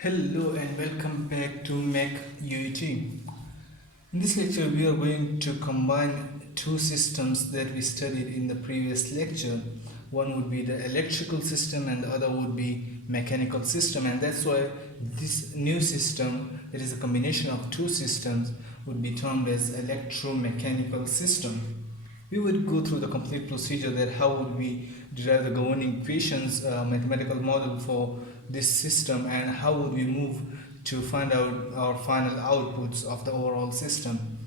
Hello and welcome back to Mac UET. In this lecture, we are going to combine two systems that we studied in the previous lecture. One would be the electrical system and the other would be mechanical system, and that's why this new system, that is a combination of two systems, would be termed as electromechanical system. We would go through the complete procedure, that how would we derive the governing equations, mathematical model for this system, and how would we move to find out our final outputs of the overall system.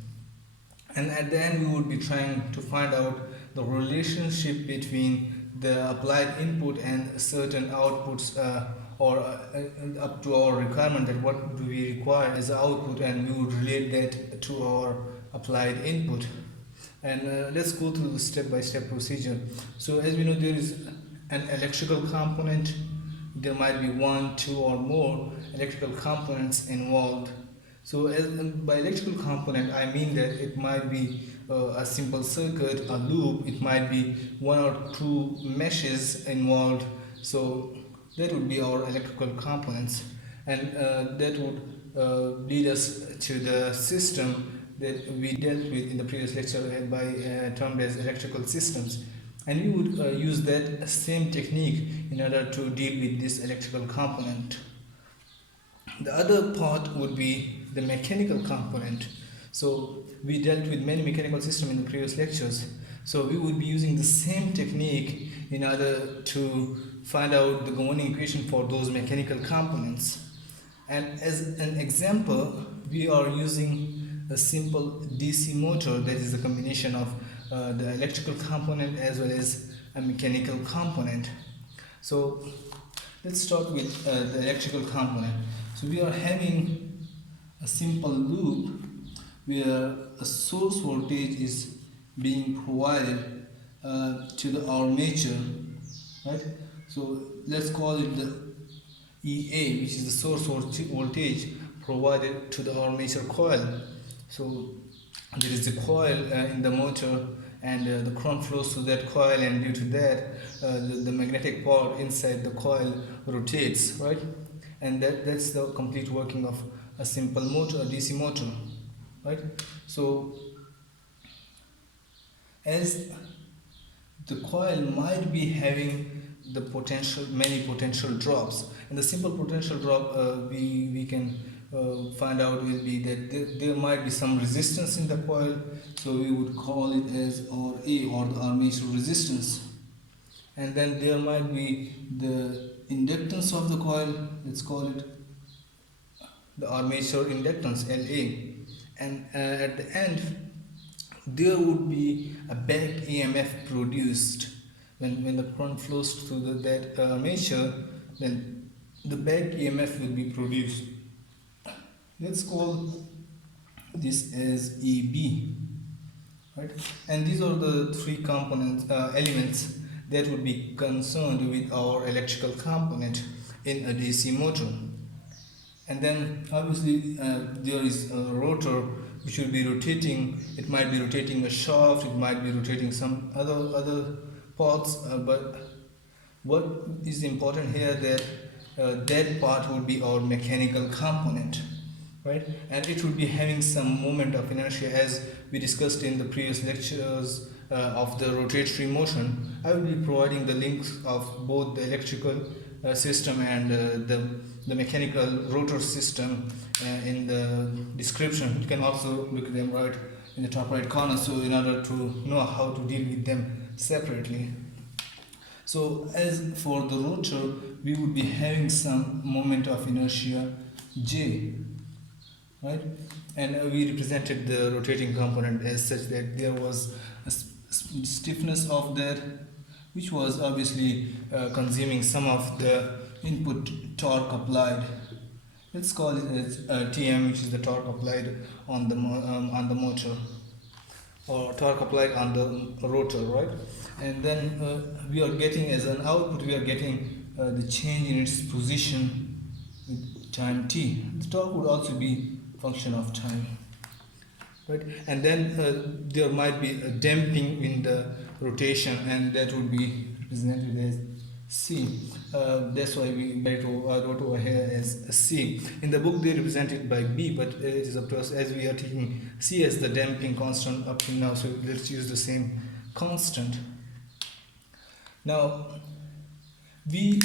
And at the end, we would be trying to find out the relationship between the applied input and certain outputs, up to our requirement, that what do we require as output, and we would relate that to our applied input. And let's go through the step-by-step procedure. So as we know, there is an electrical component. There might be one, two, or more electrical components involved. So by electrical component, I mean that it might be a simple circuit, a loop. It might be one or two meshes involved. So that would be our electrical components, and that would lead us to the system that we dealt with in the previous lecture, by termed as electrical systems. And we would use that same technique in order to deal with this electrical component. The other part would be the mechanical component. So we dealt with many mechanical systems in the previous lectures. So we would be using the same technique in order to find out the governing equation for those mechanical components. And as an example, we are using a simple DC motor, that is a combination of the electrical component as well as a mechanical component. So let's start with the electrical component. So we are having a simple loop where a source voltage is being provided to the armature, right? So let's call it the EA, which is the source voltage provided to the armature coil. So there is a coil in the motor, and the current flows through that coil, and due to that the magnetic part inside the coil rotates, right? And that's the complete working of a simple motor, a DC motor, right? So as the coil might be having the potential, many potential drops, and the simple potential drop we can find out will be that there might be some resistance in the coil, so we would call it as RA, or the armature resistance. And then there might be the inductance of the coil, let's call it the armature inductance, LA. And at the end there would be a back EMF produced when the current flows through that armature. Then the back EMF will be produced. Let's call this as EB, right? And these are the three components, elements that would be concerned with our electrical component in a DC motor. And then obviously there is a rotor which will be rotating. It might be rotating a shaft, it might be rotating some other parts, but what is important here, that that part would be our mechanical component, right? And it would be having some moment of inertia, as we discussed in the previous lectures of the rotatory motion. I will be providing the links of both the electrical system and the mechanical rotor system in the description. You can also look at them right in the top right corner, so in order to know how to deal with them separately. So as for the rotor, we would be having some moment of inertia J, right? And we represented the rotating component as such that there was a stiffness of that, which was obviously consuming some of the input torque applied. Let's call it as Tm, which is the torque applied on the motor, or torque applied on the rotor, right? And then we are getting, as an output, we are getting the change in its position with time t. The torque would also be function of time, right? And then there might be a damping in the rotation, and that would be represented as C. That's why we wrote over here as a C. In the book they represent it by B, but it is up to us as we are taking C as the damping constant up to now. So let's use the same constant. Now we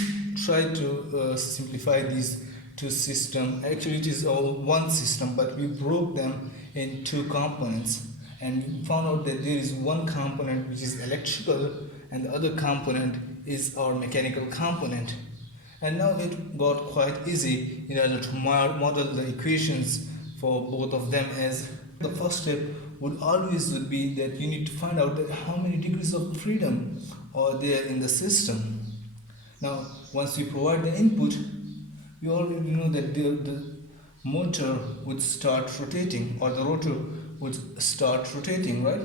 try to simplify these two systems. Actually it is all one system, but we broke them in two components, and we found out that there is one component which is electrical and the other component is our mechanical component. And now it got quite easy in order to model the equations for both of them, as the first step would be that you need to find out that how many degrees of freedom are there in the system. Now, once we provide the input, we already know that the motor would start rotating, or the rotor would start rotating, right?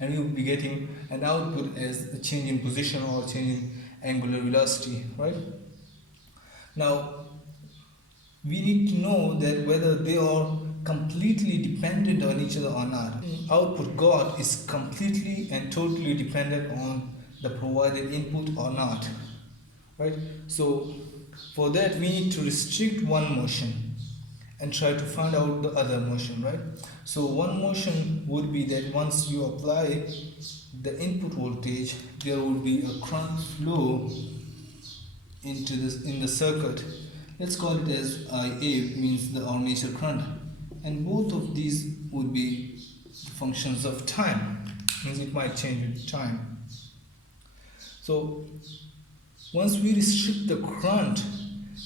And we will be getting an output as a change in position or change in angular velocity, right? Now, we need to know that whether they are completely dependent on each other or not. Output got is completely and totally dependent on the provided input or not, right? So for that we need to restrict one motion and try to find out the other motion, right? So one motion would be that once you apply the input voltage, there will be a current flow into this in the circuit. Let's call it as IA, means the armature current, and both of these would be functions of time, means it might change with time. So once we restrict the current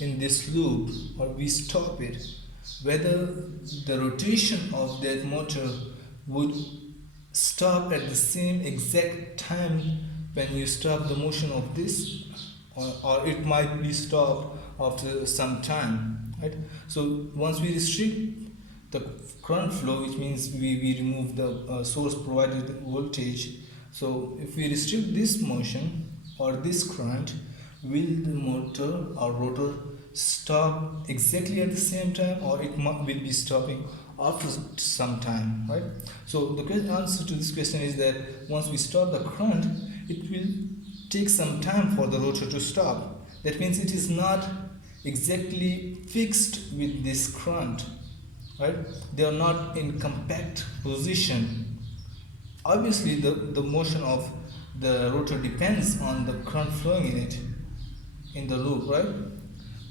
in this loop, or we stop it, whether the rotation of that motor would stop at the same exact time when you stop the motion of this, or it might be stopped after some time, right? So once we restrict the current flow, which means we remove the source provided voltage, so if we restrict this motion or this current, will the motor or rotor stop exactly at the same time, or it will be stopping after some time, right? So the answer to this question is that once we stop the current, it will take some time for the rotor to stop. That means it is not exactly fixed with this current, right? They are not in compact position. Obviously the motion of the rotor depends on the current flowing in it, in the loop, right?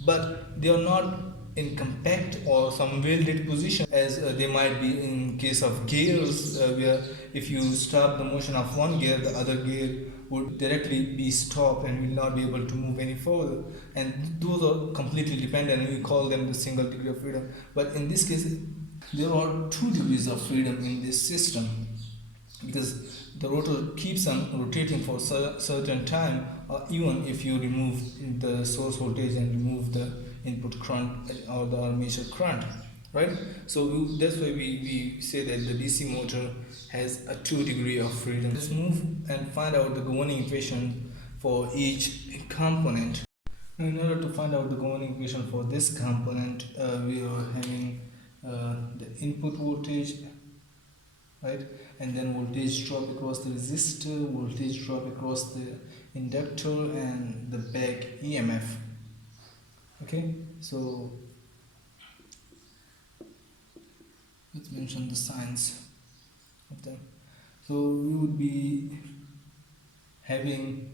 But they are not in compact or some welded position as they might be in case of gears, where if you stop the motion of one gear, the other gear would directly be stopped and will not be able to move any further, and those are completely dependent and we call them the single degree of freedom. But in this case there are 2 degrees of freedom in this system, because the rotor keeps on rotating for certain time, even if you remove the source voltage and remove the input current or the armature current, right? So that's why we say that the DC motor has a 2 degree of freedom. Let's move and find out the governing equation for each component. Now, in order to find out the governing equation for this component, we are having the input voltage, right, and then voltage drop across the resistor, voltage drop across the inductor, and the back EMF. Okay, so let's mention the signs of them. So we would be having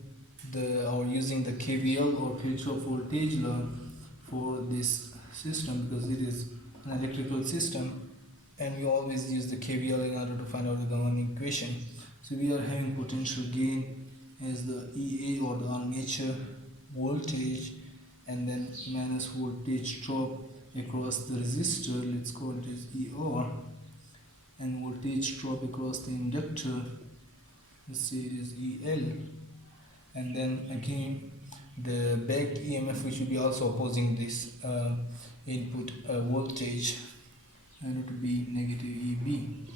or using the KVL or Kirchhoff voltage law for this system, because it is an electrical system and we always use the KVL in order to find out the governing equation. So we are having potential gain as the EA or the armature voltage, and then minus voltage drop across the resistor, let's call it as ER, and voltage drop across the inductor, let's say it is EL, and then again the back EMF, which will be also opposing this input voltage, and it will be negative EB.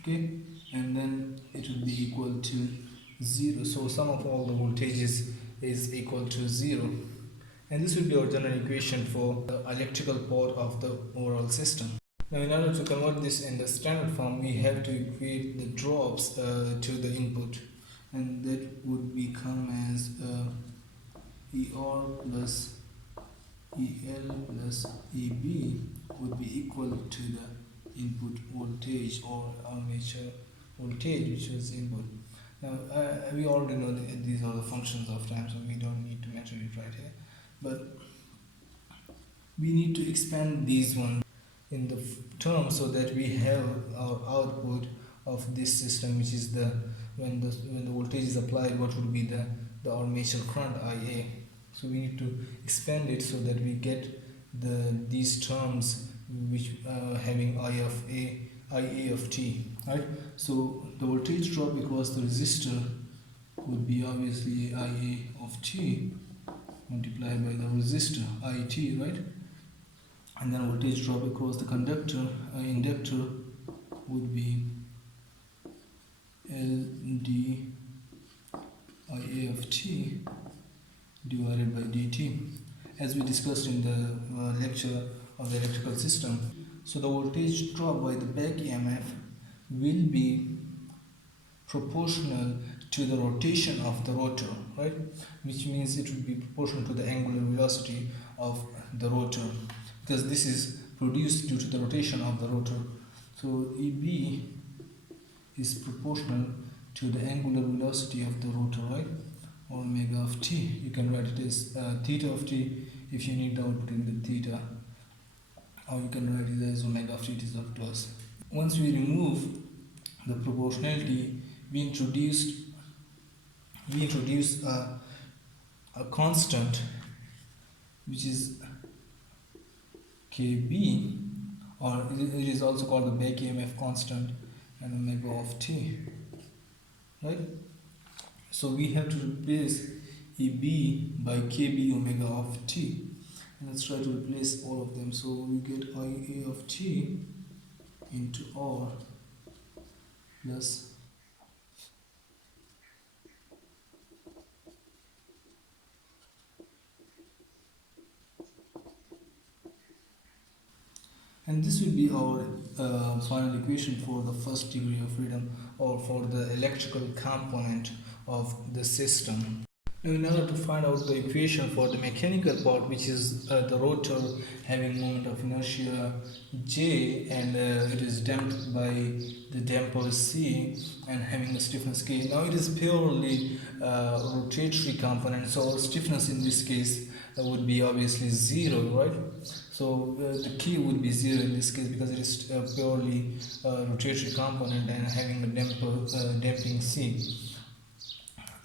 Okay, and then it will be equal to 0. So sum of all the voltages is equal to 0, and this will be our general equation for the electrical part of the overall system. Now, in order to convert this in the standard form, we have to equate the drops to the input, and that would become as ER plus EL plus EB would be equal to the input voltage or armature voltage, which is input. Now we already know that these are the functions of time, so we don't need to mention it right here, but we need to expand these ones in the term so that we have our output of this system, which is the when the voltage is applied, what would be the armature current IA. So we need to expand it so that we get these terms which having IA of t, right? So the voltage drop across the resistor would be obviously IA of t multiplied by the resistor IT, right? And then voltage drop across the inductor would be LD IA of t divided by dt, as we discussed in the lecture of the electrical system. So the voltage drop by the back EMF will be proportional to the rotation of the rotor, right? Which means it will be proportional to the angular velocity of the rotor, because this is produced due to the rotation of the rotor. So EB is proportional to the angular velocity of the rotor, right? Omega of t. You can write it as theta of t if you need the output in the theta, or you can write it as omega of t is up to us. Once we remove the proportionality, we introduce a constant which is Kb, or it is also called the back EMF constant, and omega of t, right? So we have to replace EB by Kb omega of t. And let's try to replace all of them. So we get IA of t into R plus and this will be our final equation for the first degree of freedom, or for the electrical component of the system. Now, in order to find out the equation for the mechanical part, which is the rotor having moment of inertia J, and it is damped by the damper C and having a stiffness K. Now it is purely rotatory component, so our stiffness in this case would be obviously 0, right? So the K would be 0 in this case because it is purely rotatory component and having a damping C.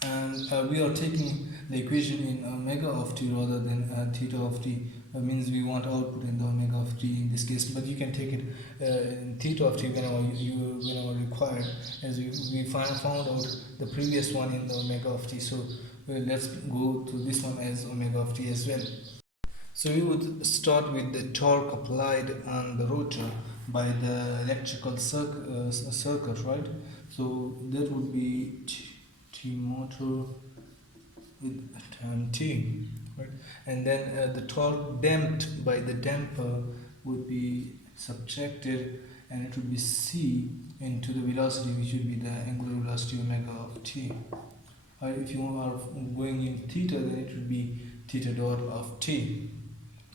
And we are taking the equation in omega of t rather than theta of t. Means we want output in the omega of t in this case, but you can take it in theta of t whenever required, as we found out the previous one in the omega of t. So let's go to this one as omega of t as well. So we would start with the torque applied on the rotor by the electrical circuit, right? So that would be T motor with time t, right? And then the torque damped by the damper would be subtracted, and it would be C into the velocity, which would be the angular velocity omega of t. If you are going in theta, then it would be theta dot of t.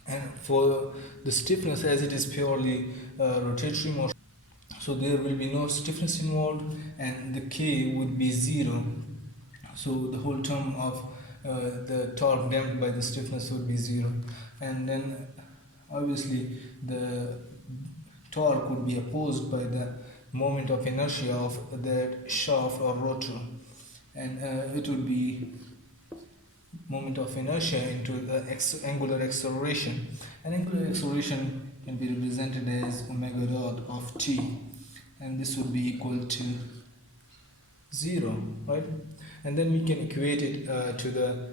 And for the stiffness, as it is purely rotatory motion, so there will be no stiffness involved, and the K would be 0. So the whole term of the torque damped by the stiffness would be 0. And then obviously the torque would be opposed by the moment of inertia of that shaft or rotor, and it would be moment of inertia into the angular acceleration, and angular acceleration can be represented as omega dot of t, and this would be equal to 0, right? And then we can equate it to the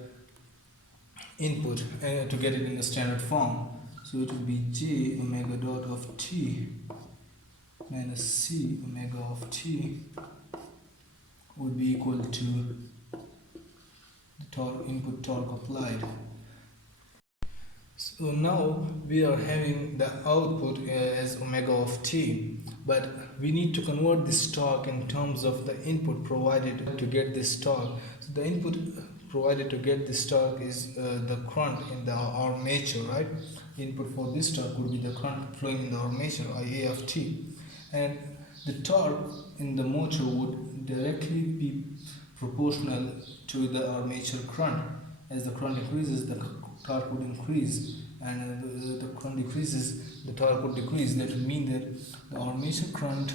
input to get it in the standard form. So it would be j omega dot of t minus c omega of t would be equal to the input torque applied. So now we are having the output as omega of t, but we need to convert this torque in terms of the input provided to get this torque. So the input provided to get this torque is the current in the armature, right? Input for this torque would be the current flowing in the armature, Ia of t, and the torque in the motor would directly be proportional to the armature current. As the current increases, the torque would increase, and the current decreases, the torque would decrease. That would mean that the armature current,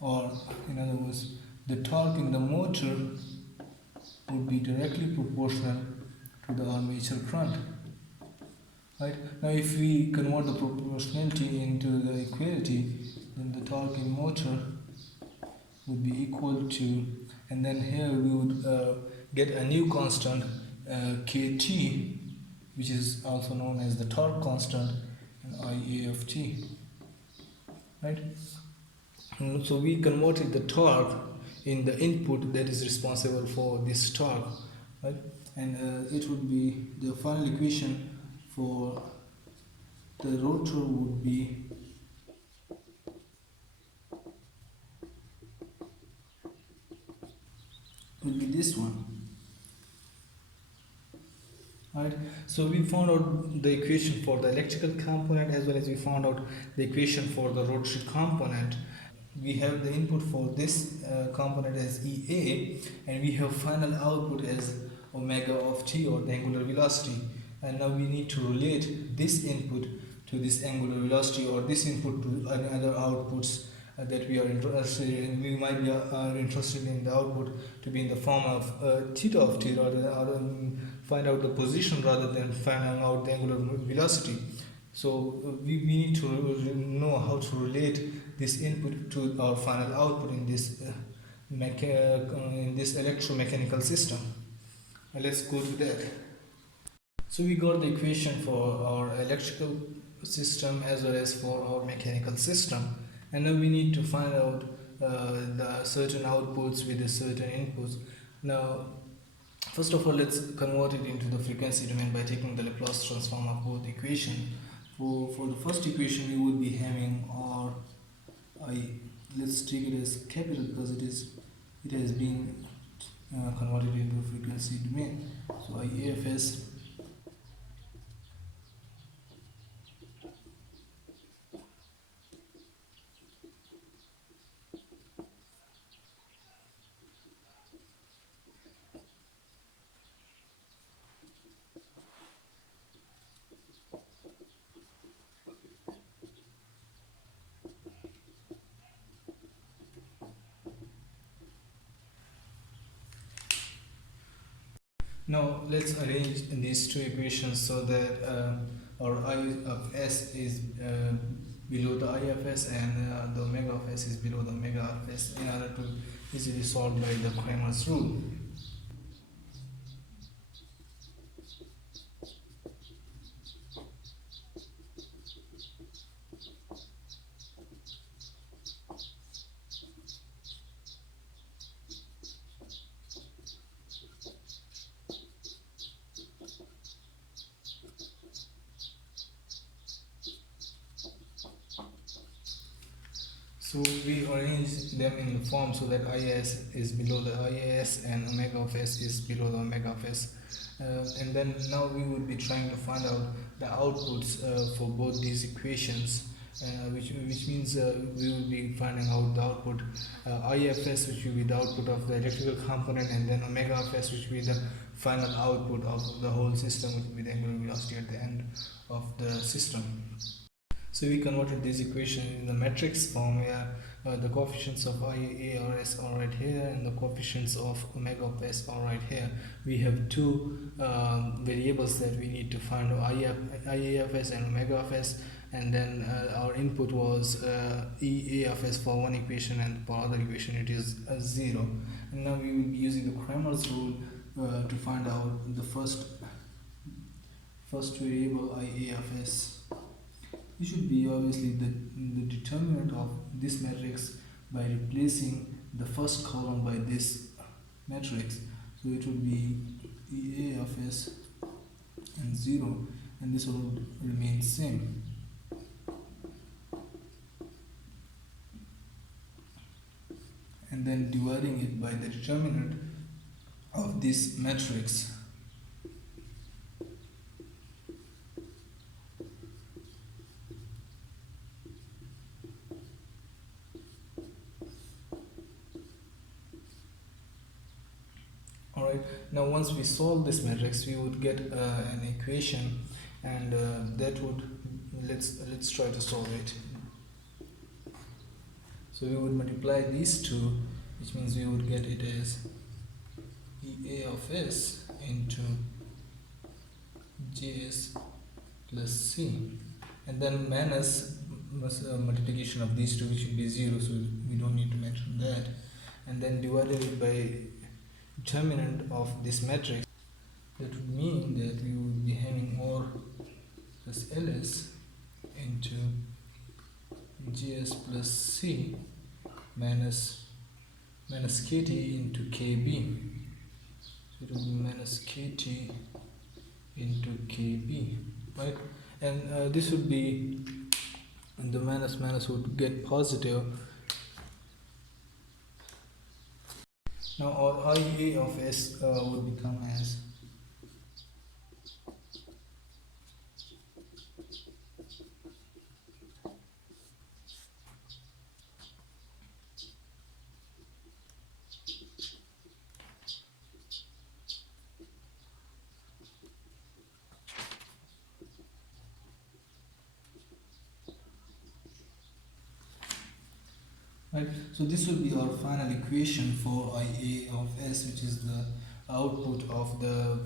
or in other words, the torque in the motor would be directly proportional to the armature current. Right? Now if we convert the proportionality into the equality, then the torque in motor would be equal to, and then here we would get a new constant, kt, which is also known as the torque constant, and Ia of t. Right? So we converted the torque in the input that is responsible for this torque, right? And it would be the final equation for the rotor would be this one, right? So we found out the equation for the electrical component, as well as we found out the equation for the rotary component. We have the input for this component as Ea, and we have final output as omega of t, or the angular velocity. And now we need to relate this input to this angular velocity, or this input to other outputs that we are interested in. We might be interested in the output to be in the form of theta of t, rather find out the position rather than finding out the angular velocity. So we need to know how to relate this input to our final output in this electromechanical system. Let's go to that. So we got the equation for our electrical system as well as for our mechanical system, and now we need to find out the certain outputs with the certain inputs. Now, first of all, let's convert it into the frequency domain by taking the Laplace transform of both equations. For the first equation, we would be having our let's take it as capital because it has been converted into a frequency domain. So IAFS Now let's arrange these two equations so that our I of s is below the I of s, and the omega of s is below the omega of s, in order to easily solve by the Cramer's rule. So we arrange them in the form so that IS is below the IAS and omega of s is below the omega of s. And then now we would be trying to find out the outputs for both these equations, which means we will be finding out the output IFS, which will be the output of the electrical component, and then omega of s, which will be the final output of the whole system, which will be the angular velocity at the end of the system. So we converted this equation in the matrix form, where the coefficients of IA or S are right here, and the coefficients of omega of S are right here. We have two variables that we need to find, IA of S and omega of S, and then our input was EA of S for one equation, and for other equation it is 0. And now we will be using the Cramer's rule to find out the first variable IA of S. It should be obviously the determinant of this matrix by replacing the first column by this matrix. So it would be EA of S and 0, and this will remain same. And then dividing it by the determinant, of this matrix. Alright, now once we solve this matrix, we would get an equation, and that would, let's try to solve it. So we would multiply these two, which means we would get it as EA of S into JS plus C, and then minus multiplication of these two, which would be 0, so we don't need to mention that, and then divided it by determinant of this matrix. That would mean that we would be having OR plus LS into GS plus C minus KT into KB. So it will be minus KT into KB, right? And this would be, and the minus would get positive. Now our IA of S would become as right. So this will be our final equation for IA of S, which is the output of the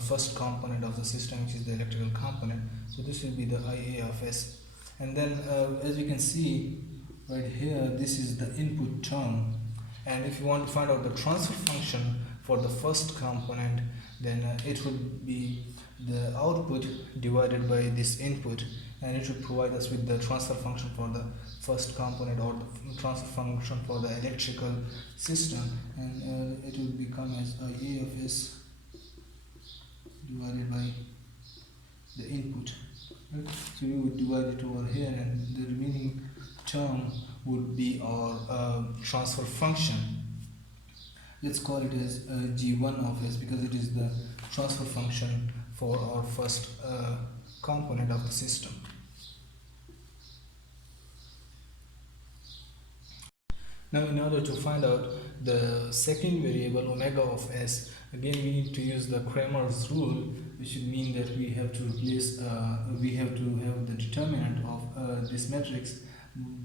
first component of the system, which is the electrical component. So this will be the IA of S, and then as you can see right here, this is the input term, and if you want to find out the transfer function for the first component, then it would be the output divided by this input, and it should provide us with the transfer function for the first component, or the transfer function for the electrical system, and it would become as IA of S divided by the input, right? So we would divide it over here, and the remaining term would be our transfer function. Let's call it as G1 of S, because it is the transfer function for our first component of the system. Now in order to find out the second variable omega of S, again we need to use the Cramer's rule, which would mean that we have to replace, we have to have the determinant of this matrix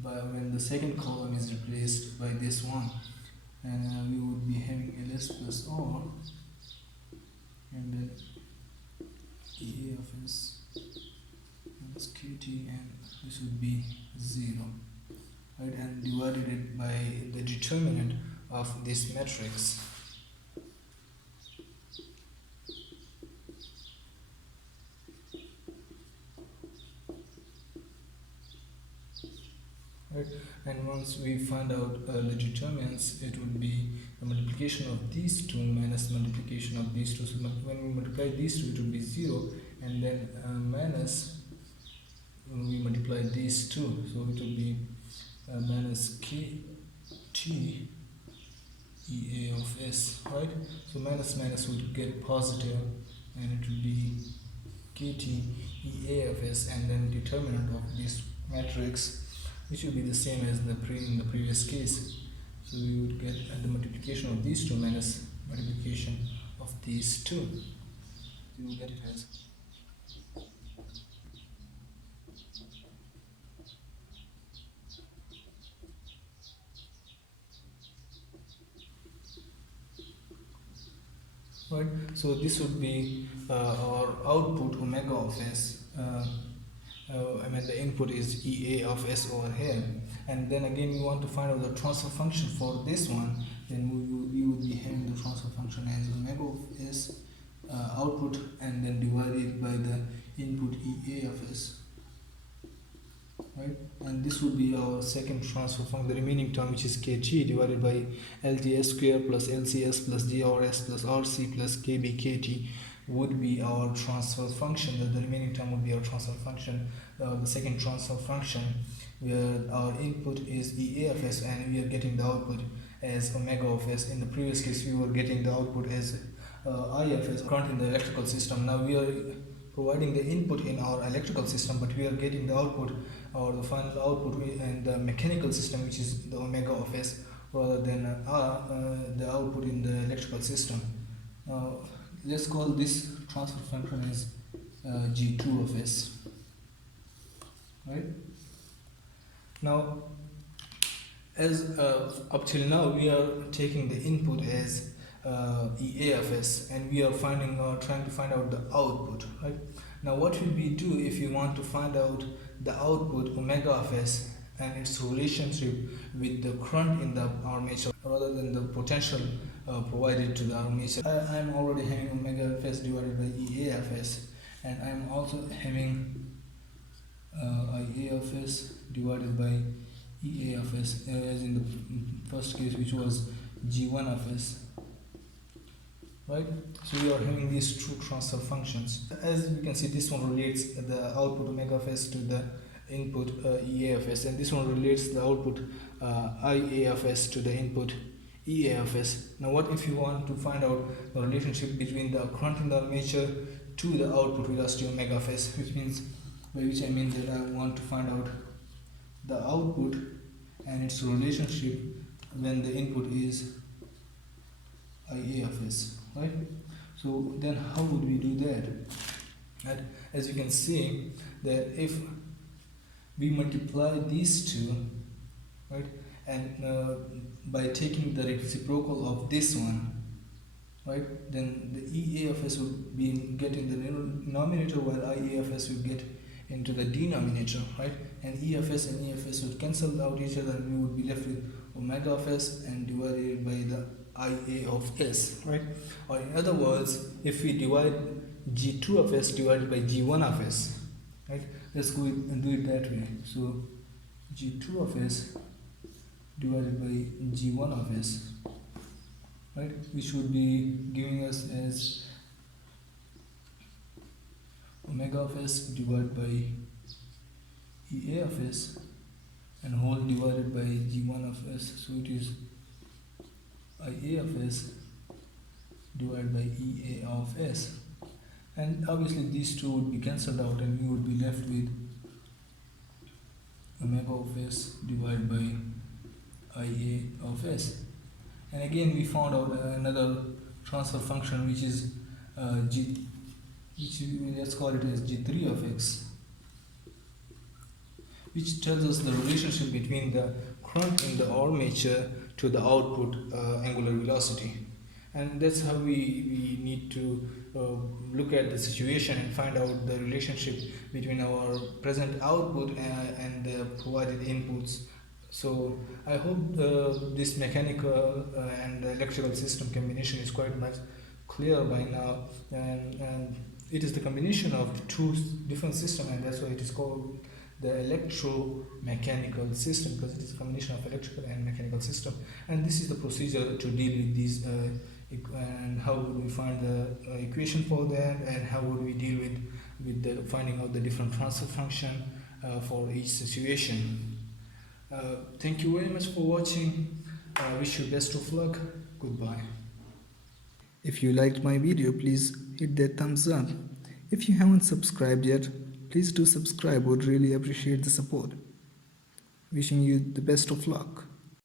when the second column is replaced by this one, and we would be having LS plus R, and then EA of S minus QT, and this would be 0. Right, and divided it by the determinant of this matrix. Right, and once we find out the determinants, it would be the multiplication of these two minus multiplication of these two. So when we multiply these two, it would be 0, and then minus when we multiply these two, so it would be minus KT EA of S, right? So minus would get positive, and it would be KT EA of S, and then determinant of this matrix, which would be the same as in the previous case. So we would get the multiplication of these two minus multiplication of these two. We will get it as right. So this would be our output omega of S. I mean the input is EA of S over here, and then again we want to find out the transfer function for this one. Then we would be having the transfer function as omega of S output, and then divided by the input EA of S, right? And this would be our second transfer function, the remaining term, which is KT divided by LTS square plus LCS plus GRS plus RC plus KBKT would be our transfer function. The remaining term would be our transfer function, the second transfer function, where our input is EA of S and we are getting the output as omega of S. In the previous case we were getting the output as IFS, current in the electrical system. Now we are providing the input in our electrical system, but we are getting the output or the final output in the mechanical system, which is the omega of S, rather than the output in the electrical system. Let's call this transfer function as G2 of S. Right? Now, as up till now, we are taking the input as EA of S, and we are trying to find out the output. Right? Now, what will we do if we want to find out the output omega of S and its relationship with the current in the armature rather than the potential provided to the armature? I am already having omega of S divided by EA of S, and I am also having IA of S divided by EA of S, as in the first case, which was G1 of S. Right? So we are having these two transfer functions. As we can see, this one relates the output omega of S to the input EA of S, and this one relates the output IA of S to the input EA of S. Now, what if you want to find out the relationship between the current in the armature to the output velocity omega of S, by which I mean that I want to find out the output and its relationship when the input is IA of S, right? So then how would we do that? And as you can see, that if we multiply these two, right, and by taking the reciprocal of this one, right, then the EA of S would get in the denominator, while IA of S would get into the denominator, right? And E of S and E of S would cancel out each other, and we would be left with omega of S and divided by the IA of S, right? Or in other words, if we divide G2 of S divided by G1 of S, right? Let's go and do it that way. So G2 of S divided by G1 of S, right? Which would be giving us as omega of S divided by EA of S and whole divided by G1 of S. So it is IA of S divided by EA of S. And obviously these two would be cancelled out, and we would be left with omega of S divided by IA of S. And again we found out another transfer function, which is let's call it as G3 of X, which tells us the relationship between the current in the armature to the output angular velocity. And that's how we need to look at the situation and find out the relationship between our present output and the provided inputs. So I hope this mechanical and electrical system combination is quite much clear by now, and it is the combination of the two different systems, and that's why it is called the electromechanical system, because it is a combination of electrical and mechanical system. And this is the procedure to deal with these and how would we find the equation for that, and how would we deal with the finding out the different transfer function for each situation. Thank you very much for watching. I wish you best of luck. Goodbye. If you liked my video, please hit that thumbs up. If you haven't subscribed yet, please do subscribe. Would really appreciate the support. Wishing you the best of luck.